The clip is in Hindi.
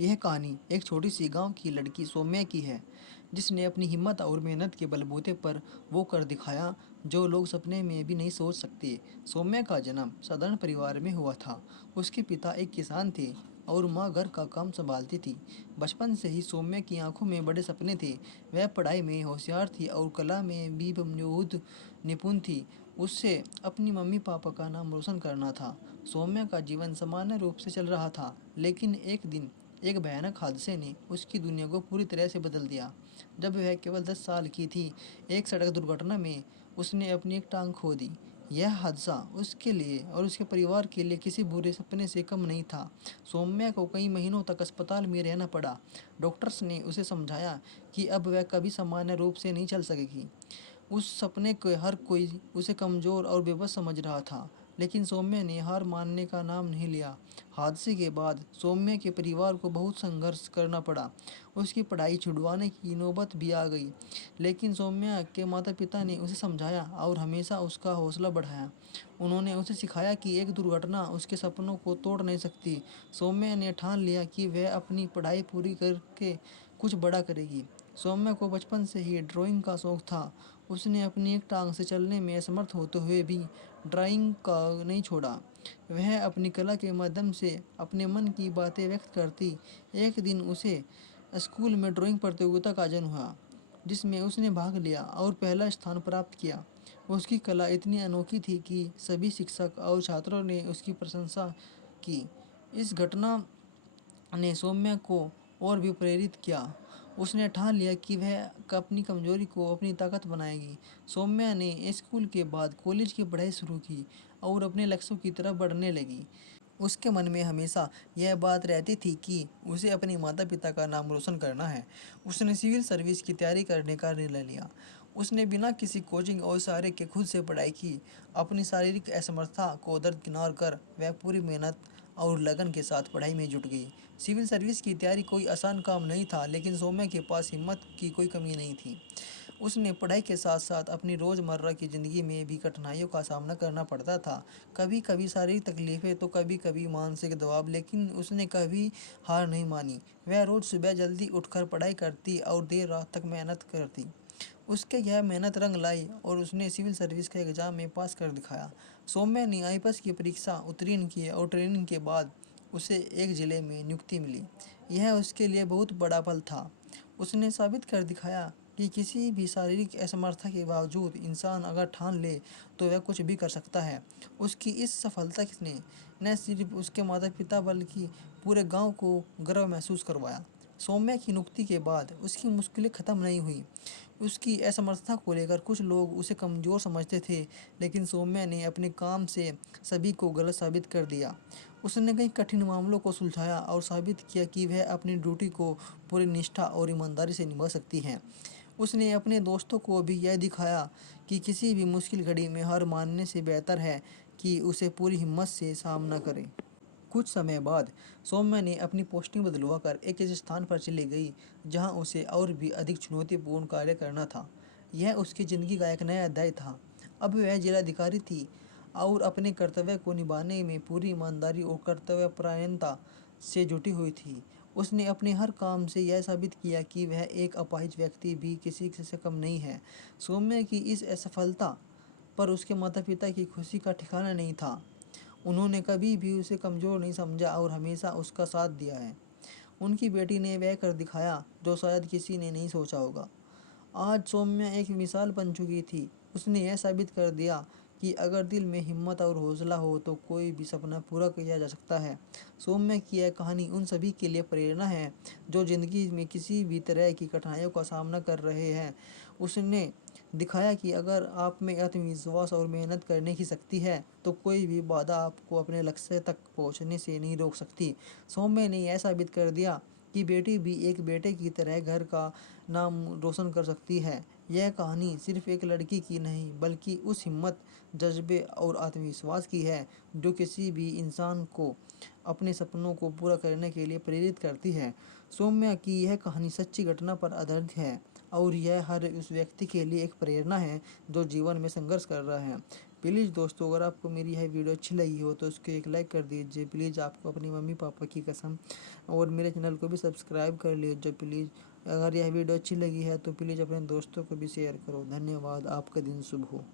यह कहानी एक छोटी सी गांव की लड़की सौम्या की है, जिसने अपनी हिम्मत और मेहनत के बलबूते पर वो कर दिखाया जो लोग सपने में भी नहीं सोच सकते। सौम्या का जन्म साधारण परिवार में हुआ था। उसके पिता एक किसान थे और माँ घर का काम संभालती थी। बचपन से ही सौम्या की आंखों में बड़े सपने थे। वह पढ़ाई में होशियार थी और कला में भी बहुत निपुण थी। उससे अपनी मम्मी पापा का नाम रोशन करना था। सौम्या का जीवन सामान्य रूप से चल रहा था, लेकिन एक दिन एक भयानक हादसे ने उसकी दुनिया को पूरी तरह से बदल दिया। जब वह केवल 10 साल की थी, एक सड़क दुर्घटना में उसने अपनी एक टांग खो दी। यह हादसा उसके लिए और उसके परिवार के लिए किसी बुरे सपने से कम नहीं था। सौम्या को कई महीनों तक अस्पताल में रहना पड़ा। डॉक्टर्स ने उसे समझाया कि अब वह कभी सामान्य रूप से नहीं चल सकेगी। उस सपने को हर कोई उसे कमज़ोर और बेबस समझ रहा था, लेकिन सौम्या ने हार मानने का नाम नहीं लिया। हादसे के बाद सौम्या के परिवार को बहुत संघर्ष करना पड़ा। उसकी पढ़ाई छुड़वाने की नौबत भी आ गई, लेकिन सौम्या के माता-पिता ने उसे समझाया और हमेशा उसका हौसला बढ़ाया। उन्होंने उसे सिखाया कि एक दुर्घटना उसके सपनों को तोड़ नहीं सकती। सौम्या ने ठान लिया कि वह अपनी पढ़ाई पूरी करके कुछ बड़ा करेगी। सौम्या को बचपन से ही ड्राइंग का शौक था। उसने अपनी एक टांग से चलने में असमर्थ होते हुए भी ड्राइंग का नहीं छोड़ा। वह अपनी कला के माध्यम से अपने मन की बातें व्यक्त करती। एक दिन उसे स्कूल में ड्राइंग प्रतियोगिता का आयोजन हुआ, जिसमें उसने भाग लिया और पहला स्थान प्राप्त किया। उसकी कला इतनी अनोखी थी कि सभी शिक्षक और छात्रों ने उसकी प्रशंसा की। इस घटना ने सौम्या को और भी प्रेरित किया। उसने ठान लिया कि वह अपनी कमजोरी को अपनी ताकत बनाएगी। सौम्या ने स्कूल के बाद कॉलेज की पढ़ाई शुरू की और अपने लक्ष्यों की तरफ बढ़ने लगी। उसके मन में हमेशा यह बात रहती थी कि उसे अपने माता पिता का नाम रोशन करना है। उसने सिविल सर्विस की तैयारी करने का निर्णय लिया। उसने बिना किसी कोचिंग और सहारे के खुद से पढ़ाई की। अपनी शारीरिक असमर्थता को दरकिनार कर वह पूरी मेहनत और लगन के साथ पढ़ाई में जुट गई। सिविल सर्विस की तैयारी कोई आसान काम नहीं था, लेकिन सौम्या के पास हिम्मत की कोई कमी नहीं थी। उसने पढ़ाई के साथ साथ अपनी रोज़मर्रा की ज़िंदगी में भी कठिनाइयों का सामना करना पड़ता था। कभी कभी शारीरिक तकलीफ़ें तो कभी कभी मानसिक दबाव, लेकिन उसने कभी हार नहीं मानी। वह रोज़ सुबह जल्दी उठकर पढ़ाई करती और देर रात तक मेहनत करती। उसके यह मेहनत रंग लाई और उसने सिविल सर्विस के एग्ज़ाम में पास कर दिखाया। सौम्या ने आईपीएस की परीक्षा उत्तीर्ण की और ट्रेनिंग के बाद उसे एक ज़िले में नियुक्ति मिली। यह उसके लिए बहुत बड़ा पल था। उसने साबित कर दिखाया कि किसी भी शारीरिक असमर्थता के बावजूद इंसान अगर ठान ले तो वह कुछ भी कर सकता है। उसकी इस सफलता ने न सिर्फ उसके माता पिता बल्कि पूरे गांव को गर्व महसूस करवाया। सौम्या की नियुक्ति के बाद उसकी मुश्किलें ख़त्म नहीं हुई। उसकी असमर्थता को लेकर कुछ लोग उसे कमज़ोर समझते थे, लेकिन सौम्या ने अपने काम से सभी को गलत साबित कर दिया। उसने कई कठिन मामलों को सुलझाया और साबित किया कि वह अपनी ड्यूटी को पूरी निष्ठा और ईमानदारी से निभा सकती हैं। उसने अपने दोस्तों को भी यह दिखाया कि किसी भी मुश्किल घड़ी में हार मानने से बेहतर है कि उसे पूरी हिम्मत से सामना करें। कुछ समय बाद सौम्या ने अपनी पोस्टिंग बदलवाकर एक ऐसे स्थान पर चली गई जहां उसे और भी अधिक चुनौतीपूर्ण कार्य करना था। यह उसकी ज़िंदगी का एक नया अध्याय था। अब वह जिलाधिकारी थी और अपने कर्तव्य को निभाने में पूरी ईमानदारी और कर्तव्यपरायणता से जुटी हुई थी। उसने अपने हर काम से यह साबित किया कि वह एक अपाहिज व्यक्ति भी किसी से कम नहीं है। सौम्या की इस असफलता पर उसके माता पिता की खुशी का ठिकाना नहीं था। उन्होंने कभी भी उसे कमज़ोर नहीं समझा और हमेशा उसका साथ दिया है। उनकी बेटी ने वह कर दिखाया जो शायद किसी ने नहीं सोचा होगा। आज सौम्या एक मिसाल बन चुकी थी। उसने यह साबित कर दिया कि अगर दिल में हिम्मत और हौसला हो तो कोई भी सपना पूरा किया जा सकता है। सौम्या की यह कहानी उन सभी के लिए प्रेरणा है जो ज़िंदगी में किसी भी तरह की कठिनाइयों का सामना कर रहे हैं। उसने दिखाया कि अगर आप में आत्मविश्वास और मेहनत करने की शक्ति है तो कोई भी बाधा आपको अपने लक्ष्य तक पहुंचने से नहीं रोक सकती। सौम्या ने यह साबित कर दिया कि बेटी भी एक बेटे की तरह घर का नाम रोशन कर सकती है। यह कहानी सिर्फ एक लड़की की नहीं बल्कि उस हिम्मत, जज्बे और आत्मविश्वास की है जो किसी भी इंसान को अपने सपनों को पूरा करने के लिए प्रेरित करती है। सौम्या की यह कहानी सच्ची घटना पर आधारित है और यह हर उस व्यक्ति के लिए एक प्रेरणा है जो जीवन में संघर्ष कर रहा है। प्लीज़ दोस्तों, अगर आपको मेरी यह वीडियो अच्छी लगी हो तो उसको एक लाइक कर दीजिए प्लीज़, आपको अपनी मम्मी पापा की कसम। और मेरे चैनल को भी सब्सक्राइब कर लीजिए प्लीज़। अगर यह वीडियो अच्छी लगी है तो प्लीज़ अपने दोस्तों को भी शेयर करो। धन्यवाद, आपका दिन शुभ हो।